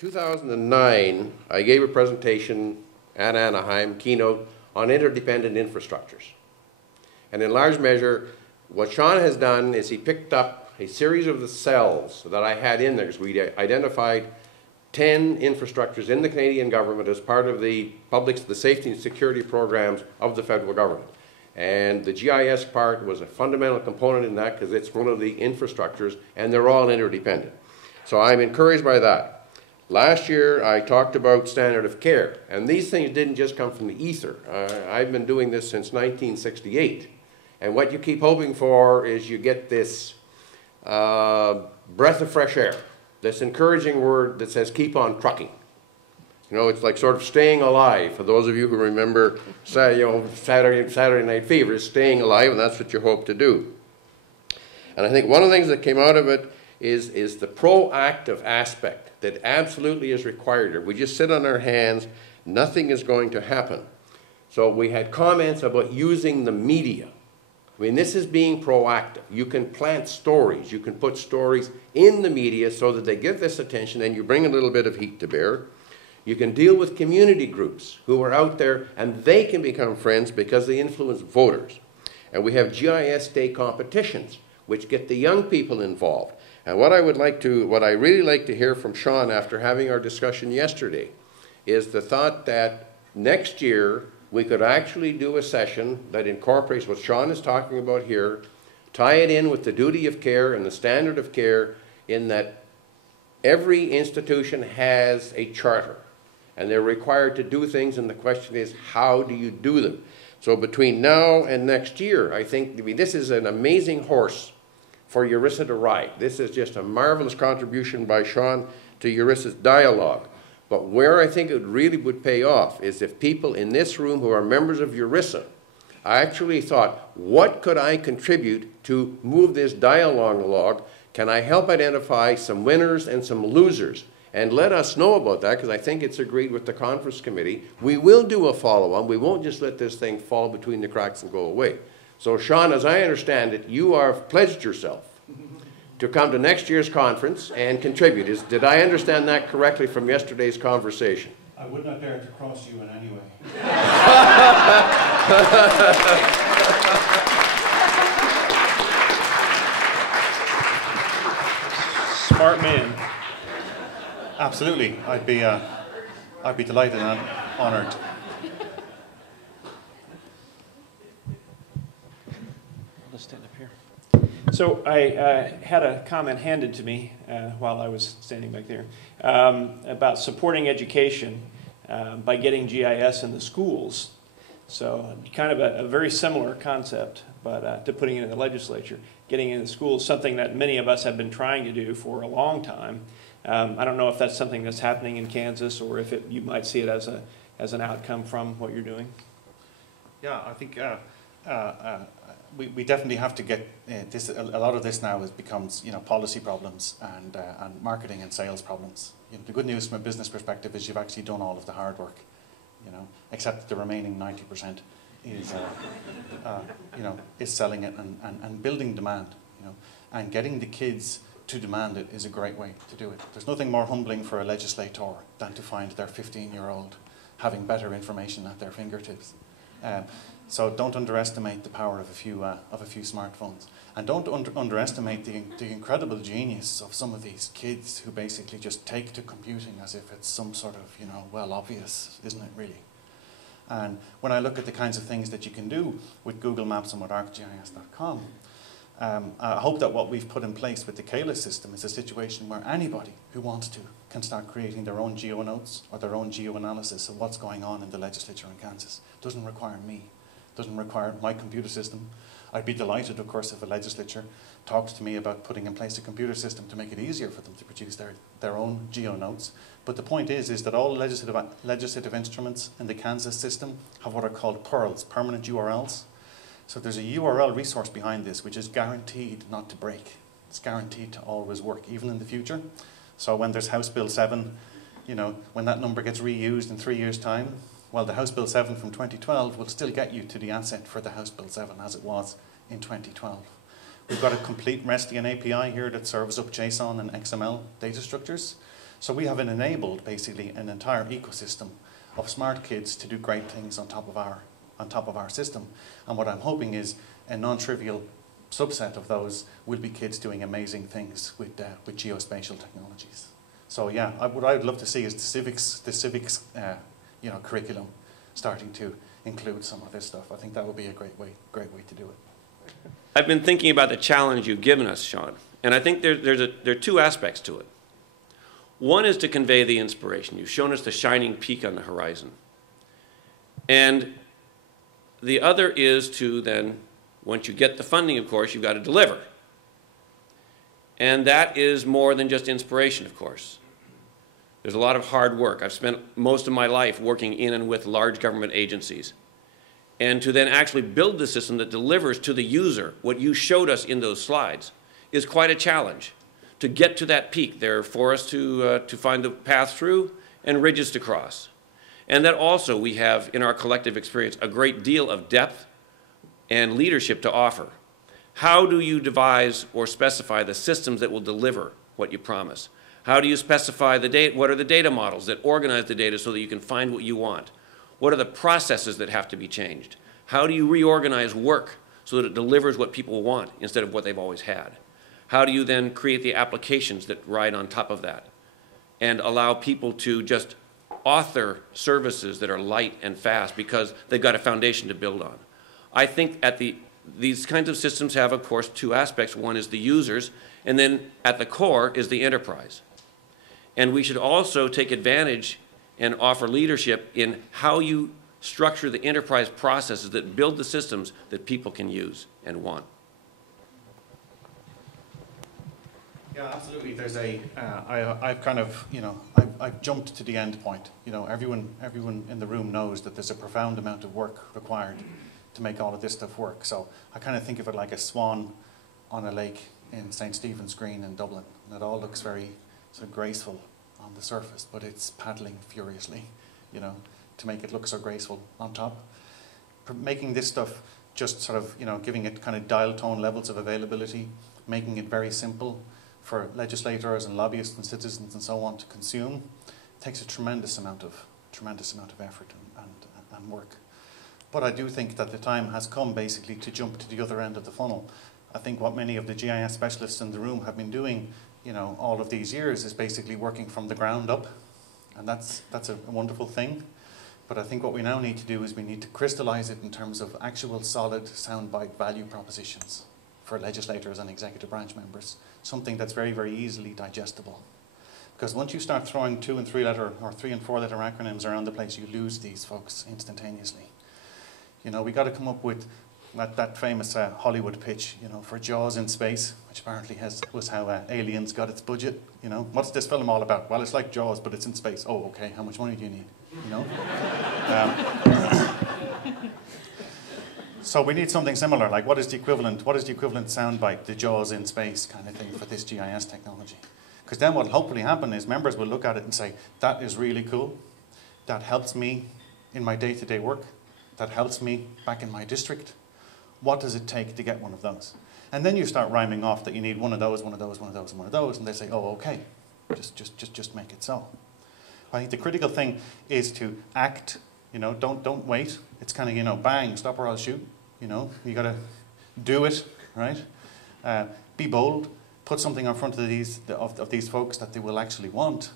2009, I gave a presentation at Anaheim, Keynote, on interdependent infrastructures. And in large measure, what Sean has done is he picked up a series of the cells that I had in there, because we identified 10 infrastructures in the Canadian government as part of the safety and security programs of the federal government. And the GIS part was a fundamental component in that because it's one of the infrastructures and they're all interdependent. So I'm encouraged by that. Last year I talked about standard of care, and these things didn't just come from the ether. I've been doing this since 1968, and what you keep hoping for is you get this breath of fresh air, this encouraging word that says keep on trucking. You know, it's like sort of staying alive. For those of you who remember Saturday Night Fever, is staying alive, and that's what you hope to do. And I think one of the things that came out of it is the proactive aspect that absolutely is required here. We just sit on our hands, nothing is going to happen. So we had comments about using the media. I mean, this is being proactive. You can plant stories, you can put stories in the media so that they give this attention and you bring a little bit of heat to bear. You can deal with community groups who are out there and they can become friends because they influence voters. And we have GIS Day competitions which get the young people involved. And what I really like to hear from Sean after having our discussion yesterday is the thought that next year we could actually do a session that incorporates what Sean is talking about here, tie it in with the duty of care and the standard of care, in that every institution has a charter and they're required to do things, and the question is, how do you do them? So between now and next year, I think this is an amazing horse for URISA to ride. This is just a marvelous contribution by Sean to URISA's dialogue. But where I think it really would pay off is if people in this room who are members of URISA actually thought, what could I contribute to move this dialogue along? Can I help identify some winners and some losers? And let us know about that, because I think it's agreed with the conference committee. We will do a follow-on. We won't just let this thing fall between the cracks and go away. So Sean, as I understand it, you have pledged yourself to come to next year's conference and contribute. Did I understand that correctly from yesterday's conversation? I would not dare to cross you in any way. Smart man. Absolutely. I'd be delighted and honored. Stand up here. So I had a comment handed to me while I was standing back there about supporting education by getting GIS in the schools. So kind of a very similar concept, but to putting it in the legislature. Getting it in the schools, something that many of us have been trying to do for a long time. I don't know if that's something that's happening in Kansas, or if you might see it as an outcome from what you're doing. Yeah, I think we definitely have to get this. A lot of this now becomes policy problems and marketing and sales problems. The good news from a business perspective is you've actually done all of the hard work, except the remaining 90% is is selling it and building demand, and getting the kids to demand it is a great way to do it. There's nothing more humbling for a legislator than to find their 15-year-old having better information at their fingertips. So don't underestimate the power of a few smartphones, and don't underestimate the incredible genius of some of these kids who basically just take to computing as if it's some sort of well, obvious, isn't it really? And when I look at the kinds of things that you can do with Google Maps and with ArcGIS.com, I hope that what we've put in place with the CALA system is a situation where anybody who wants to can start creating their own geo-notes or their own geo-analysis of what's going on in the legislature in Kansas. It doesn't require me. It doesn't require my computer system. I'd be delighted, of course, if a legislature talks to me about putting in place a computer system to make it easier for them to produce their own geo-notes. But the point is that all legislative instruments in the Kansas system have what are called PURLs, permanent URLs. So there's a URL resource behind this which is guaranteed not to break. It's guaranteed to always work, even in the future. So when there's House Bill 7, when that number gets reused in 3 years' time, well, the House Bill 7 from 2012 will still get you to the asset for the House Bill 7 as it was in 2012. We've got a complete REST API here that serves up JSON and XML data structures. So we have enabled basically an entire ecosystem of smart kids to do great things on top of our system. And what I'm hoping is a non-trivial subset of those will be kids doing amazing things with geospatial technologies. So yeah, what I would love to see is the civics curriculum starting to include some of this stuff. I think that would be a great way to do it. I've been thinking about the challenge you've given us, Sean, and I think there are two aspects to it. One is to convey the inspiration. You've shown us the shining peak on the horizon. And the other is to then, once you get the funding, of course, you've got to deliver. And that is more than just inspiration, of course. There's a lot of hard work. I've spent most of my life working in and with large government agencies. And to then actually build the system that delivers to the user what you showed us in those slides is quite a challenge. To get to that peak, there are forests to find the path through and ridges to cross. And that also we have, in our collective experience, a great deal of depth and leadership to offer. How do you devise or specify the systems that will deliver what you promise? How do you specify the data? What are the data models that organize the data so that you can find what you want? What are the processes that have to be changed? How do you reorganize work so that it delivers what people want instead of what they've always had? How do you then create the applications that ride on top of that and allow people to just author services that are light and fast because they've got a foundation to build on? I think these kinds of systems have, of course, two aspects. One is the users, and then at the core is the enterprise. And we should also take advantage and offer leadership in how you structure the enterprise processes that build the systems that people can use and want. Yeah, absolutely. There's I've kind of, I've jumped to the end point. Everyone in the room knows that there's a profound amount of work required to make all of this stuff work. So I kind of think of it like a swan on a lake in St. Stephen's Green in Dublin. And it all looks very sort of graceful on the surface, but it's paddling furiously, to make it look so graceful on top. Making this stuff just sort of, giving it kind of dial tone levels of availability, making it very simple for legislators and lobbyists and citizens and so on to consume, takes a tremendous amount of effort and work. But I do think that the time has come basically to jump to the other end of the funnel. I think what many of the GIS specialists in the room have been doing, all of these years is basically working from the ground up. And that's a wonderful thing. But I think what we now need to do is we need to crystallize it in terms of actual solid soundbite value propositions for legislators and executive branch members. Something that's very, very easily digestible. Because once you start throwing 2 and 3 letter or 3 and 4 letter acronyms around the place, you lose these folks instantaneously. We got to come up with that famous Hollywood pitch, for Jaws in space, which apparently was how Aliens got its budget. What's this film all about? Well, it's like Jaws, but it's in space. Oh, okay. How much money do you need? So we need something similar. Like, what is the equivalent soundbite, the Jaws in space kind of thing for this GIS technology? Because then what will hopefully happen is members will look at it and say, that is really cool. That helps me in my day-to-day work. That helps me back in my district. What does it take to get one of those? And then you start rhyming off that you need one of those, one of those, one of those, and one of those, and they say, oh, okay, just make it so. I think the critical thing is to act, don't wait. It's kind of, bang, stop or I'll shoot. You got to do it, right? Be bold, put something in front of these folks that they will actually want,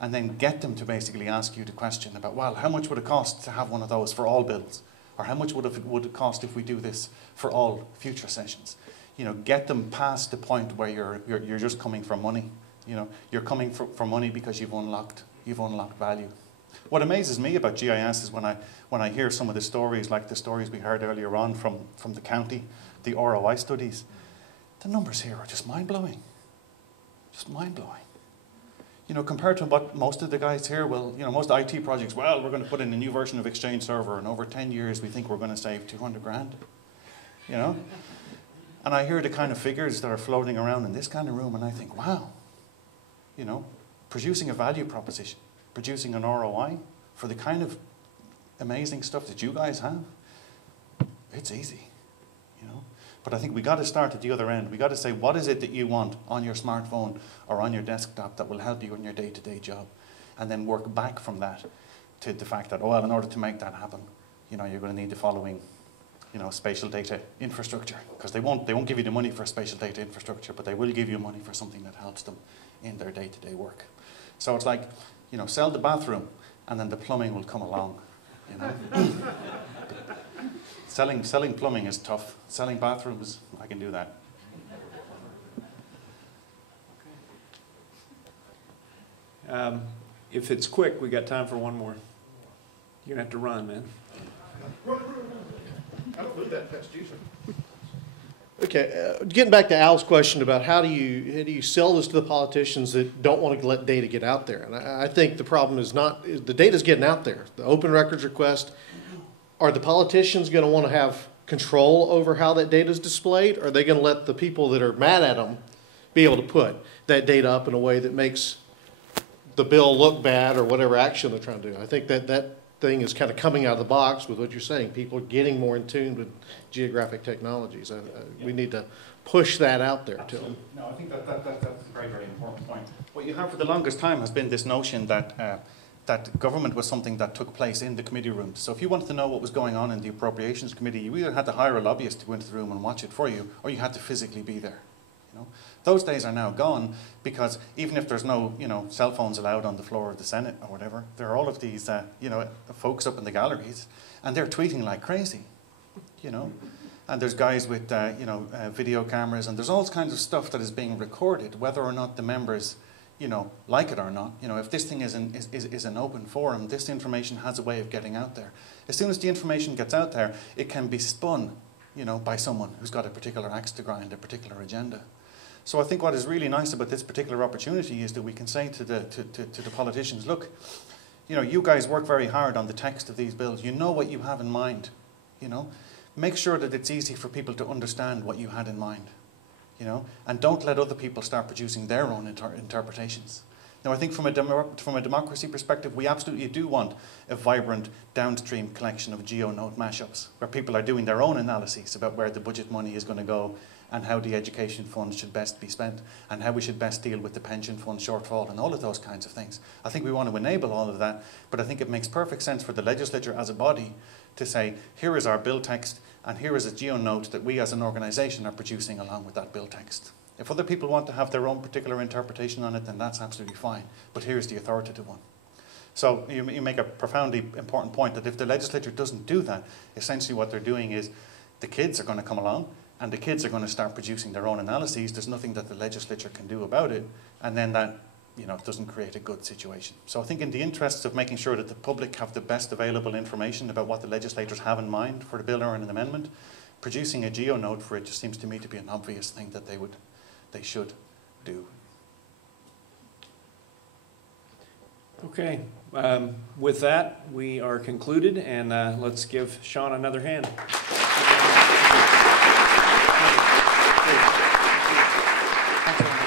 and then get them to basically ask you the question about, well, how much would it cost to have one of those for all bills? Or how much would it cost if we do this for all future sessions? Get them past the point where you're just coming for money. You're coming for money because you've unlocked value. What amazes me about GIS is when I hear some of the stories, like the stories we heard earlier on from the county, the ROI studies, the numbers here are just mind-blowing. Just mind-blowing. Compared to what most of the guys here will, most IT projects, well, we're going to put in a new version of Exchange Server, and over 10 years we think we're going to save 200 grand. And I hear the kind of figures that are floating around in this kind of room, and I think, wow, producing a value proposition, producing an ROI for the kind of amazing stuff that you guys have, it's easy. But I think we got to start at the other end. We got to say, what is it that you want on your smartphone or on your desktop that will help you in your day-to-day job? And then work back from that to the fact that, oh, well, in order to make that happen, you know, you're going to need the following, you know, spatial data infrastructure. Because they won't give you the money for spatial data infrastructure, but they will give you money for something that helps them in their day-to-day work. So it's like, you know, sell the bathroom, and then the plumbing will come along, you know. Selling plumbing is tough. Selling bathrooms, I can do that. If it's quick, we got time for one more. You're gonna have to run, man. I don't move that fast, usually. Okay, getting back to Al's question about how do you sell this to the politicians that don't want to let data get out there? And I think the problem is the data's getting out there. The open records request, are the politicians going to want to have control over how that data is displayed? Or are they going to let the people that are mad at them be able to put that data up in a way that makes the bill look bad or whatever action they're trying to do? I think that thing is kind of coming out of the box with what you're saying. People are getting more in tune with geographic technologies. We need to push that out there to them. No, I think that's a very, very important point. What you have for the longest time has been this notion that that government was something that took place in the committee rooms. So if you wanted to know what was going on in the Appropriations Committee, you either had to hire a lobbyist to go into the room and watch it for you, or you had to physically be there. You know? Those days are now gone, because even if there's no, you know, cell phones allowed on the floor of the Senate or whatever, there are all of these, you know, folks up in the galleries, and they're tweeting like crazy, you know. And there's guys with, you know, video cameras, and there's all kinds of stuff that is being recorded, whether or not the members, you know, like it or not. You know, if this thing is an open forum, this information has a way of getting out there. As soon as the information gets out there, it can be spun, you know, by someone who's got a particular axe to grind, a particular agenda. So I think what is really nice about this particular opportunity is that we can say to the politicians, look, you know, you guys work very hard on the text of these bills. You know what you have in mind, you know. Make sure that it's easy for people to understand what you had in mind, you know, and don't let other people start producing their own interpretations. Now, I think from a democracy perspective, we absolutely do want a vibrant downstream collection of GeoNote mashups, where people are doing their own analyses about where the budget money is going to go, and how the education funds should best be spent, and how we should best deal with the pension fund shortfall, and all of those kinds of things. I think we want to enable all of that, but I think it makes perfect sense for the legislature as a body to say, here is our bill text, and here is a GeoNote that we as an organisation are producing along with that bill text. If other people want to have their own particular interpretation on it, then that's absolutely fine, but here's the authoritative one. So you make a profoundly important point that if the legislature doesn't do that, essentially what they're doing is the kids are going to come along, and the kids are going to start producing their own analyses. There's nothing that the legislature can do about it, and then that, you know, doesn't create a good situation. So I think in the interests of making sure that the public have the best available information about what the legislators have in mind for the bill or an amendment, producing a GeoNote for it just seems to me to be an obvious thing that they should do. Okay, with that, we are concluded, and let's give Sean another hand. Thank you.